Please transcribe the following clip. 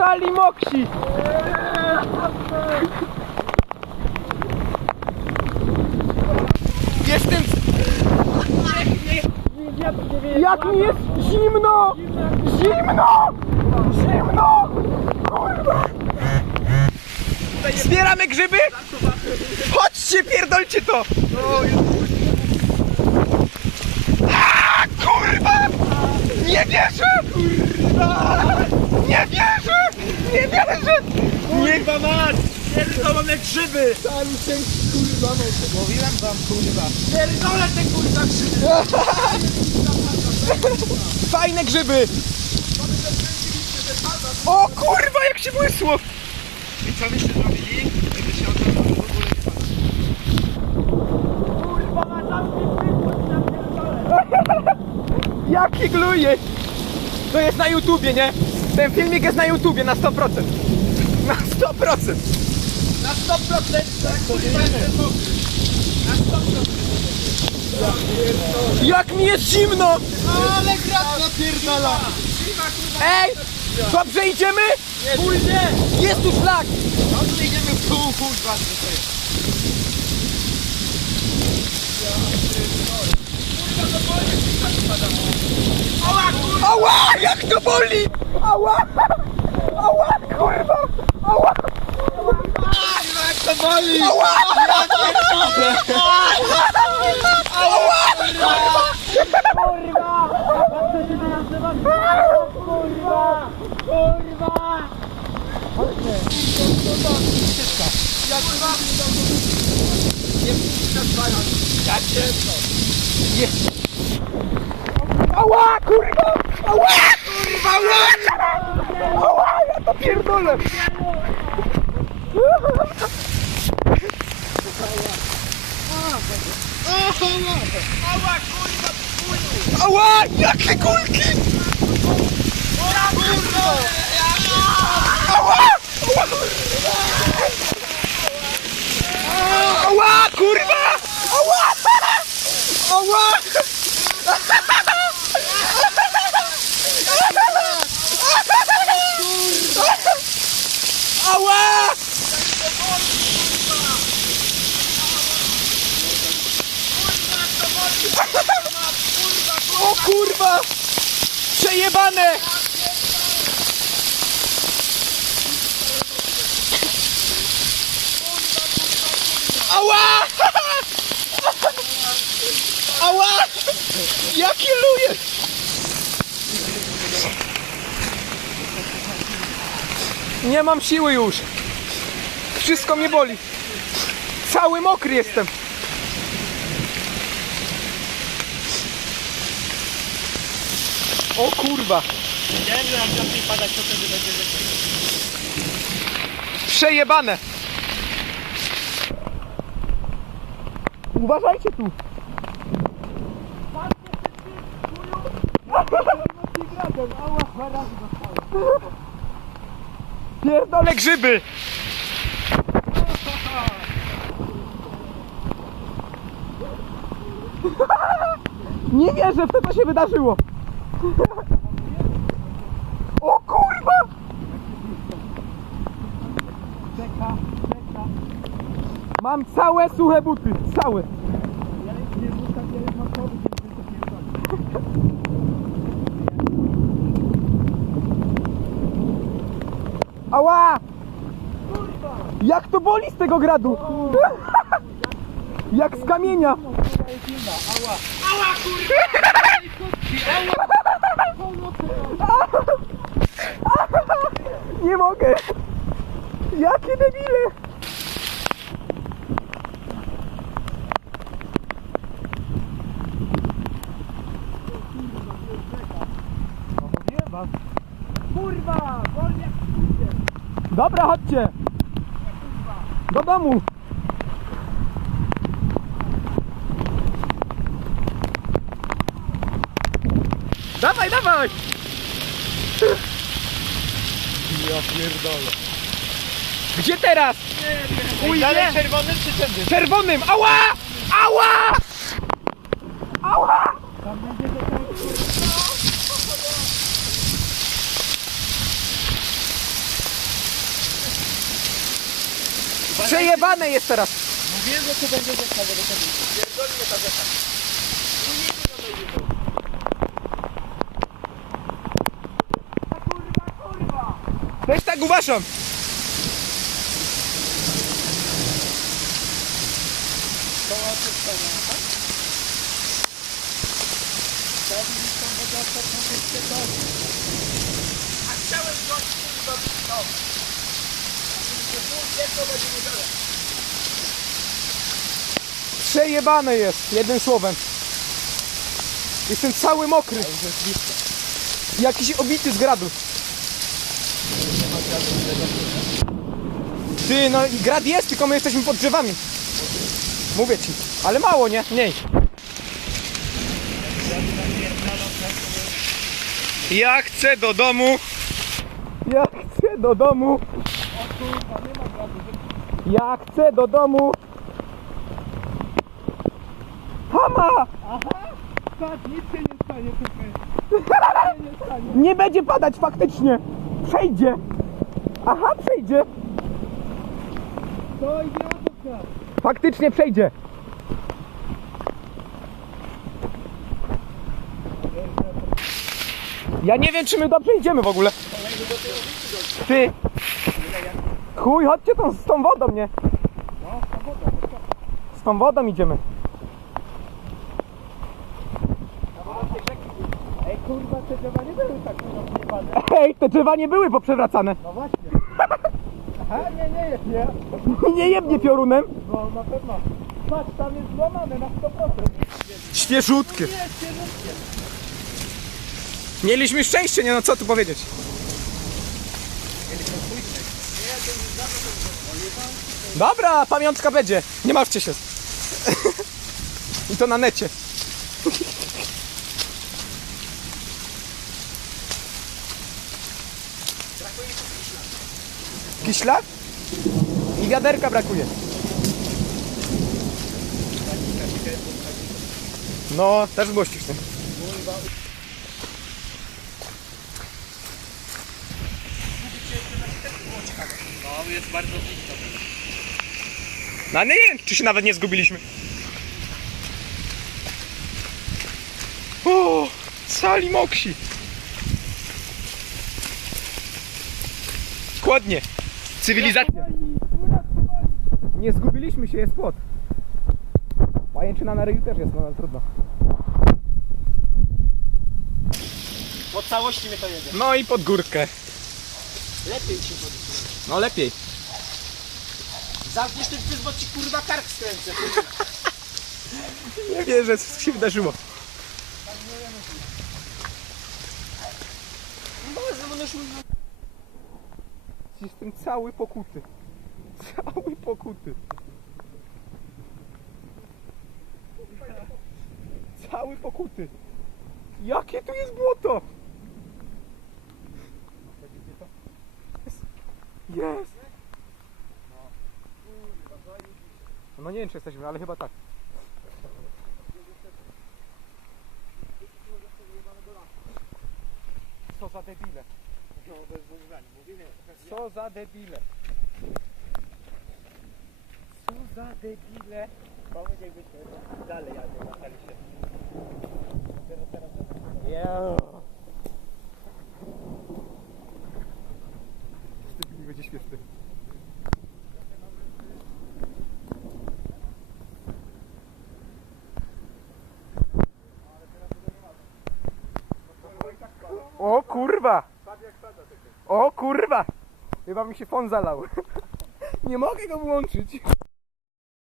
Sali moksi! Jestem... Jak mi jest zimno! Zimno! Zimno! Kurwa! Zbieramy grzyby? Chodźcie, pierdolcie to! A, kurwa! Nie wierzę! Kurwa! Nie wierzę! Nie wierzę! Nie Kurwa mać! Pierdolone grzyby! Sami się kurwa Mówiłem wam kurwa. Pierdolę te kurwa grzyby! Fajne grzyby! O kurwa, jak się błysło! I co byście zrobili, gdyby się o tym w ogóle nie patrzył? Kurwa na tamtym Jakie gluje! To jest na YouTubie, nie? Ten filmik jest na YouTubie na 100%. Na 100%! Na 100% tak kurwa jestem mokry. Na 100%. Jak mi jest zimno! Ale gra napierdala! Ej! Dobrze idziemy? Pójdzie! Jest tu szlak! Dobrze idziemy w pół kurwa. że to jest. Ała! Jak to boli! Ała! Ała! Kurwa! Ała! Kurwa jak to boli! Ała! Ała! Kurwa! Ała! Kurwa! Ała! Ała! Ja to pierdolę! Ała kurwa! Ała! Jakie kulki! Ora kurwa! Ała! Ała! Kurwa! Ała! Ała! Ała! O kurwa! Przejebane! Ała! Ała! Jakie luje! Nie mam siły już. Wszystko mnie boli. Cały mokry jestem. O kurwa. Wiem, jak zacznie padać, to wtedy będzie. Przejebane. Uważajcie tu. Pierdolę grzyby. Nie wierzę w to, co się wydarzyło. O kurwa! Czeka, czeka. Mam całe suche buty, całe. Ja nie rzucam, ja mam powód, żeby to pierdolić. Ała! Jak to boli z tego gradu? Jak z kamienia. Ała kurwa! Nie mogę. Jakie debile. Kurwa! Wolnie! Dobra, chodźcie. Do domu. Dawaj, dawaj. Ja pierdolę. Gdzie teraz? Uj, Dalej nie. czerwonym czy tędy? Czerwonym! Ała! Ała! Ała! Przejebane jest teraz! Mówiłem, że to będzie zestawy do tego. Pierdolimy ta zestaw. Pewnym mieście to. A chciałem. Jedno będzie niedzielę. Przejebane jest, jednym słowem. Jestem cały mokry. Jakiś obity z gradu. Ty, no i grad jest, tylko my jesteśmy pod drzewami. Mówię ci, ale mało, nie? Mniej. Ja chcę do domu. Ja chcę do domu. Ja chcę do domu. Hama! Aha! Patrz, nic się nie stanie tutaj. Nic się nie stanie. Nie będzie padać faktycznie. Przejdzie. Aha, przejdzie. To idzie autokar. Faktycznie przejdzie. Ja nie wiem, czy my dobrze idziemy w ogóle. Ty. Chuj, chodźcie tą, z tą wodą, nie? No? Z tą wodą idziemy. Ej, kurwa, te drzewa nie były tak rozjebane. Ej, te drzewa nie były poprzewracane. No właśnie. Aha, nie, nie jest, nie? Nie jebnie piorunem. No, na pewno. Patrz, tam jest złamane na 100%. Świeżutkie. Nie, świeżutkie. Mieliśmy szczęście, nie no co tu powiedzieć. Dobra, pamiątka będzie. Nie martwcie się. I to na necie. Kiśla? I wiaderka brakuje. No, też było śliczne. No, jest bardzo blisko. No nie wiem, czy się nawet nie zgubiliśmy. O, cali moksi. Kładnie. Cywilizacja. Nie zgubiliśmy się, jest płot. Pajęczyna na ryju też jest, no ale trudno. Po całości mnie to jedzie. No i pod górkę. Lepiej ci podnieść. No lepiej. Zamkniesz ten pysk, bo ci kurwa kark skręcę. Nie wierzę, co się wydarzyło. No już Jestem cały pokuty. Cały pokuty. Cały pokuty. Jakie tu jest błoto? Jest. No nie wiem czy jesteśmy, ale chyba tak. Co za debile. No. Co za debile. Co za debile. Pomyśl jakbyśmy dalej, a nie matali się. Teraz, teraz, teraz. Yeah. Będzie śmieszny. O kurwa! O kurwa! Chyba mi się fon zalał. Nie mogę go włączyć.